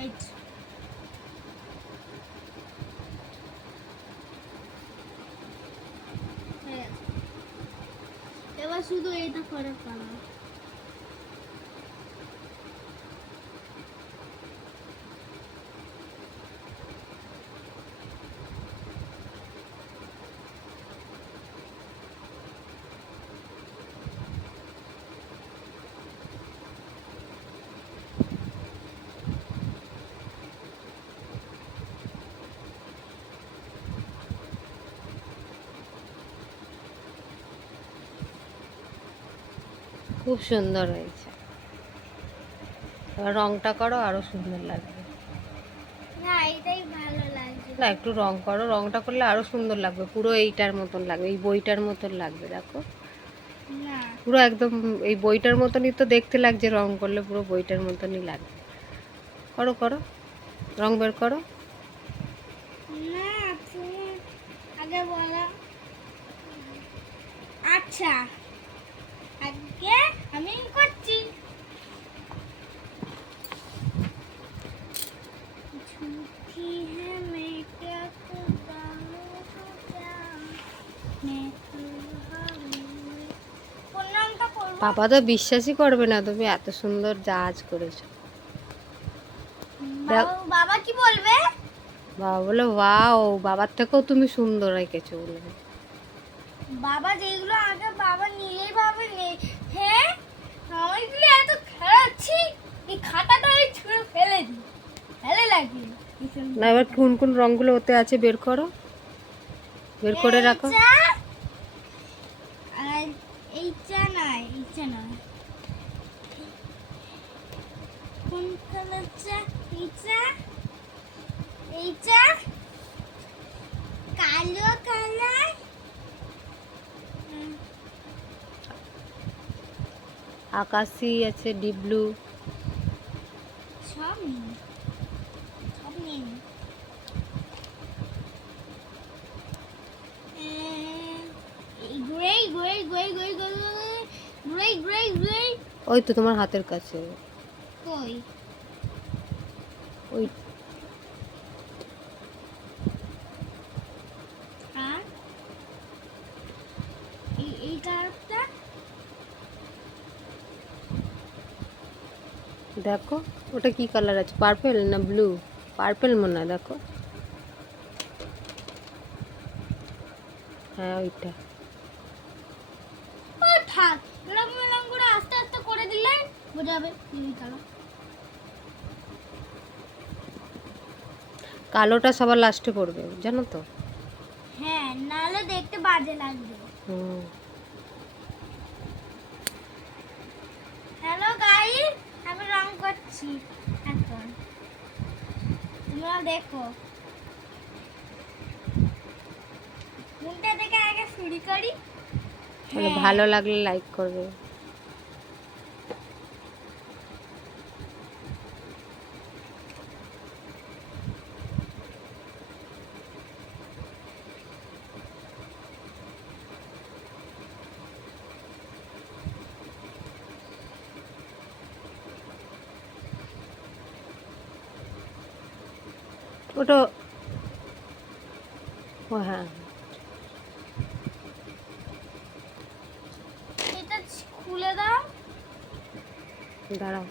Right é. Eu ajudo ele da fora falar. খুব সুন্দর হয়েছে। এবার রংটা করো আরও সুন্দর লাগবে। না এটাই ভালো লাগছে। না একটু রং করো রংটা করলে আরও সুন্দর লাগবে পুরো এইটার মতন লাগবে এই বইটার মতন লাগবে দেখো। পুরো একদম এই বইটার মতনই তো দেখতে লাগছে রং করলে পুরো বইটার মতনই লাগবে। করো করো রং বের করো। না আগে বলো। আচ্ছা। আমি করছি झूठी है मैं क्या बताऊं क्या मैं तो हूँ কোন নামটা করবো পাপা তো বিশ্বাসই করবে না তুমি এত সুন্দর জাহাজ করেছো বাবা বাবা কি বলবে বাবা বলে ওয়াও বাবার থেকেও তুমি সুন্দর এঁকেছো বলবে বাবা যেগুলো আগে বাবা নিজেই ভাবে নেই না এবার কোন কোন রংগুলো ওতে আছে বের করো। বের করে রাখো। কালো কালার? আকাশি আছে ডিপ ব্লু। সব সব ওই তো তোমার হাতের কাছে। কই? ওই কালারটা দেখো ওটা কি কালার আছে? পার্পেল না ব্লু পার্পেল মনে হয় দেখো। হ্যাঁ ওইটা। থাক। এরকম এরকম করে আস্তে আস্তে করে দিলে বোঝাবে। এই কালার কালোটা সবার লাস্টে পড়বে জানো তো? হ্যাঁ নাহলে দেখতে বাজে লাগবে। হুম। হ্যালো গাইস আমি রং করছি এখন। তোমরা দেখো। কোনটা থেকে আগে শুরু করি। ভালো লাগলে লাইক করবে। ওটা ও হ্যাঁ। দাঁড়াও।